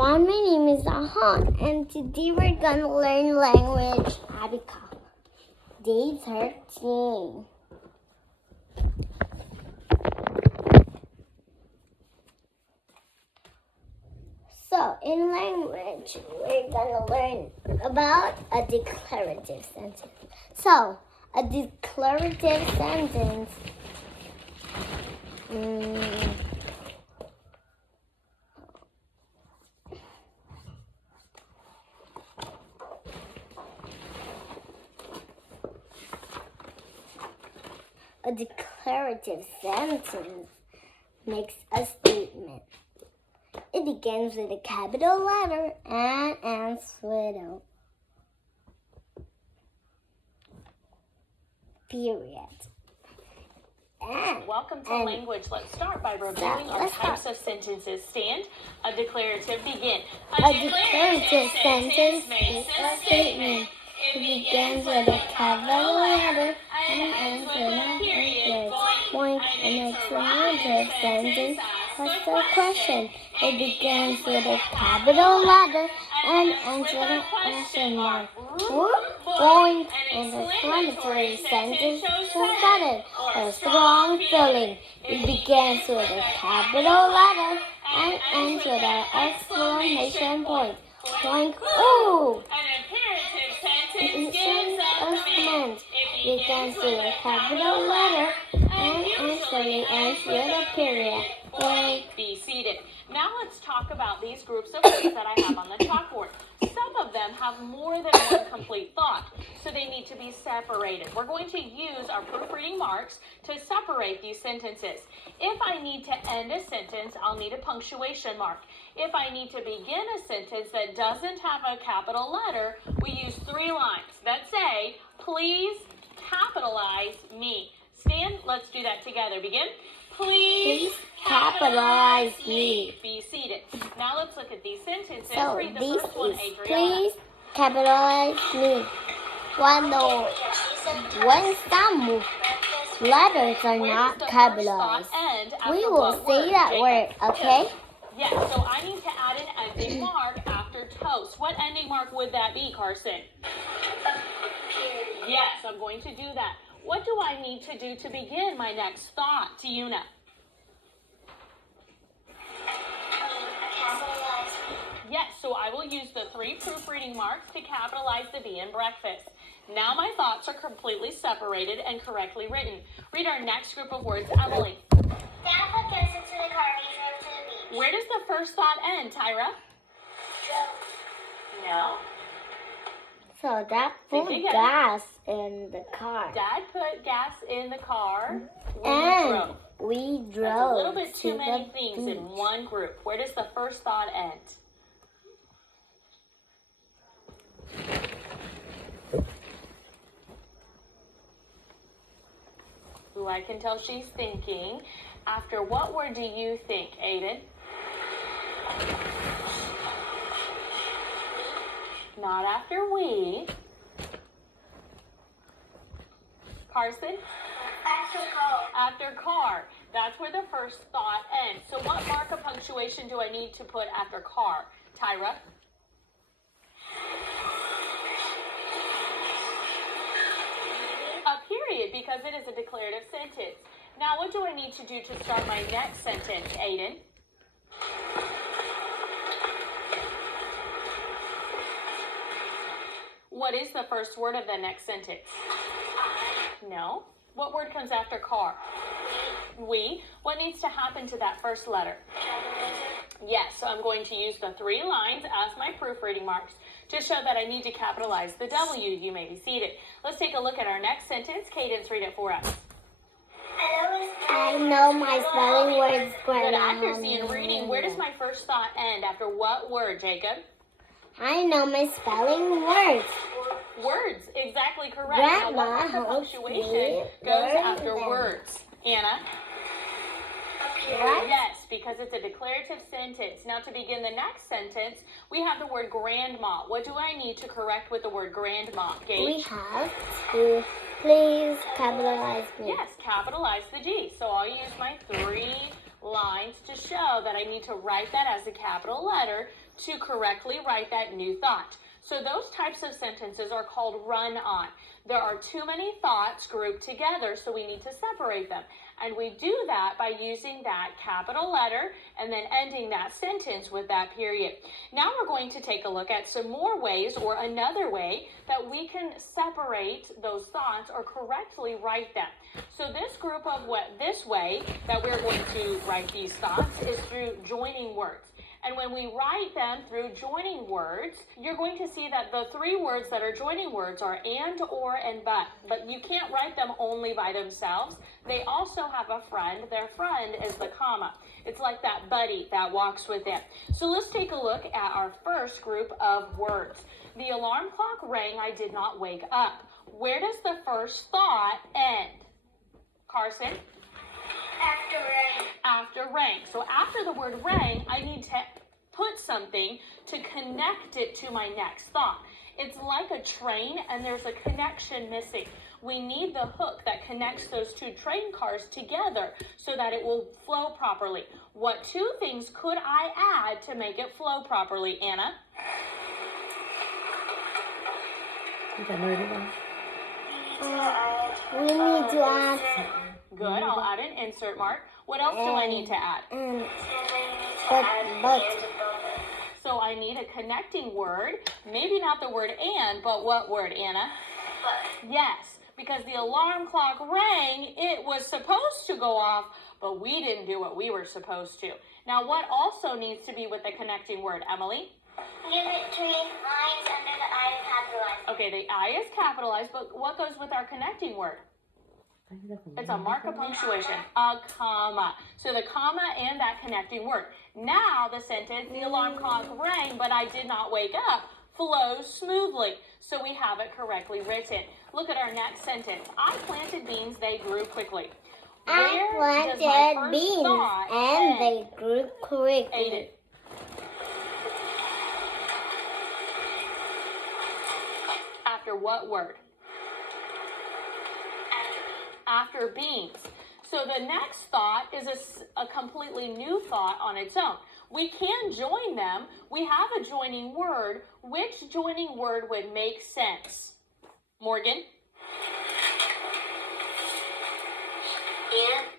everyone, my name is Ahan, and today we're gonna learn language Abika. Day 13. So, in language, we're gonna learn about a declarative sentence. So, a declarative sentence. A declarative sentence makes a statement. It begins with a capital letter and ends with a period. Welcome to language. Let's start by reviewing our types of sentences. Stand. A declarative. Begin. A declarative sentence makes a statement. It begins with a capital letter and ends with a period. Point. An exclamative sentence asks a question. It begins with a capital letter and ends with a question mark. Point. An exclamatory sentence shows that it is strong feeling. It begins with a capital letter and ends with an exclamation point. Point. Ooh! It begins with a capital letter and actually ends with a period. Be seated. Now let's talk about these groups of words that I have on the chalkboard. Some of them have more than one complete thought, so they need to be separated. We're going to use our proofreading marks to separate these sentences. If I need to end a sentence, I'll need a punctuation mark. If I need to begin a sentence that doesn't have a capital letter, we use 3 lines that say, please capitalize me. Stan, let's do that together. Begin. Please capitalize me. Be seated. Now let's look at these sentences. So Read the this first one, is Adriana. please capitalize me. When some letters are not capitalized, we will say that word, okay? Yes, so I need to add an ending mark after toast. What ending mark would that be, Carson? Yes, I'm going to do that. What do I need to do to begin my next thought, Tiuna? Yes, so I will use the 3 proofreading marks to capitalize the B in breakfast. Now my thoughts are completely separated and correctly written. Read our next group of words, Emily. Dad put gas into the car and he drove to the beach. Where does the first thought end, Tyra? No. So Dad put gas in the car. Dad put gas in the car. We drove. That's a little bit too to many the things beach. in one group. Where does the first thought end? Ooh, I can tell she's thinking. After what word do you think, Aiden? Not after we. Carson? After car. After car. That's where the first thought ends. So what mark of punctuation do I need to put after car? Tyra? A period, because it is a declarative sentence. Now what do I need to do to start my next sentence, Aiden? What is the first word of the next sentence? No. What word comes after car? We. What needs to happen to that first letter? Yes, so I'm going to use the 3 lines as my proofreading marks to show that I need to capitalize the W. You may be seated. Let's take a look at our next sentence. Cadence, read it for us. I know my spelling words, Good Grandma. accuracy in reading. Where does my first thought end? After what word, Jacob? I know my spelling words. Words, exactly correct. Grandma Now, what mark of helps punctuation me goes learn after them. words? Anna? What? Yes, because it's a declarative sentence. Now, to begin the next sentence, we have the word grandma. What do I need to correct with the word grandma? Gage? We have to please capitalize me. Yes, capitalize the G. So I'll use my 3 lines to show that I need to write that as a capital letter to correctly write that new thought. So those types of sentences are called run-on. There are too many thoughts grouped together, so we need to separate them. And we do that by using that capital letter and then ending that sentence with that period. Now we're going to take a look at some more ways, or another way that we can separate those thoughts or correctly write them. So this way that we're going to write these thoughts is through joining words. And when we write them through joining words, you're going to see that the three words that are joining words are and, or, and but. But you can't write them only by themselves. They also have a friend. Their friend is the comma. It's like that buddy that walks with them. So let's take a look at our first group of words. The alarm clock rang. I did not wake up. Where does the first thought end? Carson? After rain. After rang. So after the word rang, I need to put something to connect it to my next thought. It's like a train and there's a connection missing. We need the hook that connects those two train cars together so that it will flow properly. What two things could I add to make it flow properly, Anna? We need to add. Good, I'll add an insert mark. What else do I need to add? But. So I need a connecting word, maybe not the word and, but what word, Anna? But. Yes, because the alarm clock rang, it was supposed to go off, but we didn't do what we were supposed to. Now, what also needs to be with the connecting word, Emily? Unit 3 lines under the I is capitalized. Okay, the I is capitalized, but what goes with our connecting word? It's a mark of punctuation, a comma. So the comma and that connecting word. Now the sentence, the alarm clock rang, but I did not wake up, flows smoothly. So we have it correctly written. Look at our next sentence. I planted beans, they grew quickly. I Where does my planted first beans thought and end? they grew quickly. Aiden. After what word? After beans. So the next thought is a completely new thought on its own. We can join them. We have a joining word. Which joining word would make sense? Morgan?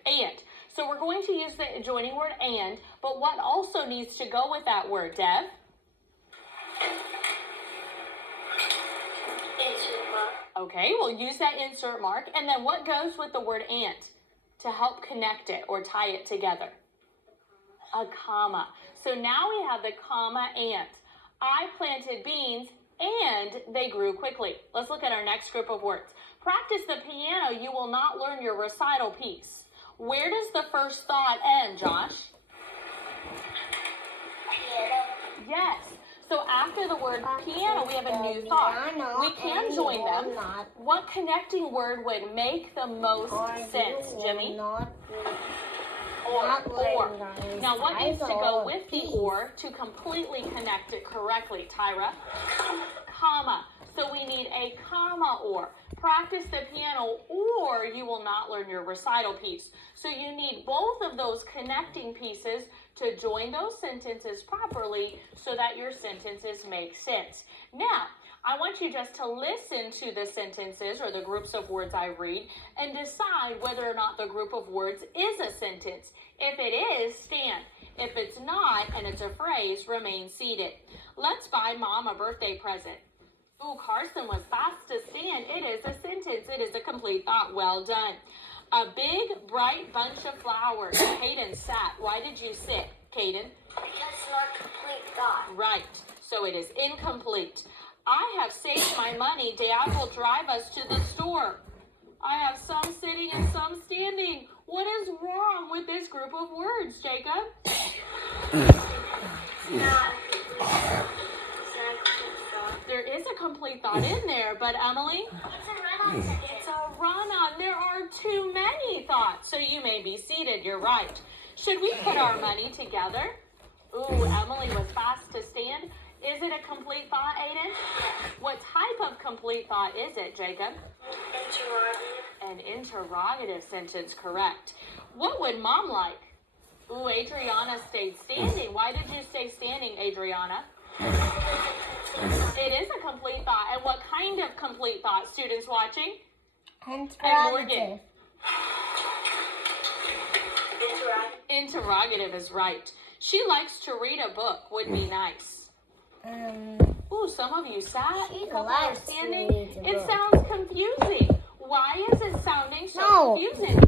And. So we're going to use the joining word and, but what also needs to go with that word, Dev? Okay, we'll use that insert mark. And then what goes with the word and to help connect it or tie it together? A comma. So now we have the comma and. I planted beans and they grew quickly. Let's look at our next group of words. Practice the piano, you will not learn your recital piece. Where does the first thought end, Josh? Piano. Yes. So after the word piano, we have a new thought. We can join them. What connecting word would make the most sense, Jimmy? Or. Now, what needs to go with the or to completely connect it correctly, Tyra? Comma. So we need a comma or. Practice the piano or you will not learn your recital piece. So you need both of those connecting pieces to join those sentences properly so that your sentences make sense. Now, I want you just to listen to the sentences or the groups of words I read and decide whether or not the group of words is a sentence. If it is, stand. If it's not and it's a phrase, remain seated. Let's buy Mom a birthday present. Ooh, Carson was fast to stand. It is a sentence. It is a complete thought. Well done. A big, bright bunch of flowers. Caden sat. Why did you sit, Caden? Because it's not complete thought. Right. So it is incomplete. I have saved my money. Dad will drive us to the store. I have some sitting and some standing. What is wrong with this group of words, Jacob? There is a complete thought in there, but Emily? It's a run-on. There are too many thoughts, so you may be seated. You're right. Should we put our money together? Ooh, Emily was fast to stand. Is it a complete thought, Aiden? What type of complete thought is it, Jacob? Interrogative. An interrogative sentence, correct. What would Mom like? Ooh, Adriana stayed standing. Why did you stay standing, Adriana? It is a complete thought. And what kind of complete thought, students watching? And Morgan. Interrogative is right. She likes to read a book. Would be nice. Ooh, some of you sat. She Couple are likes to standing. read a It book. sounds confusing. Why is it sounding so confusing?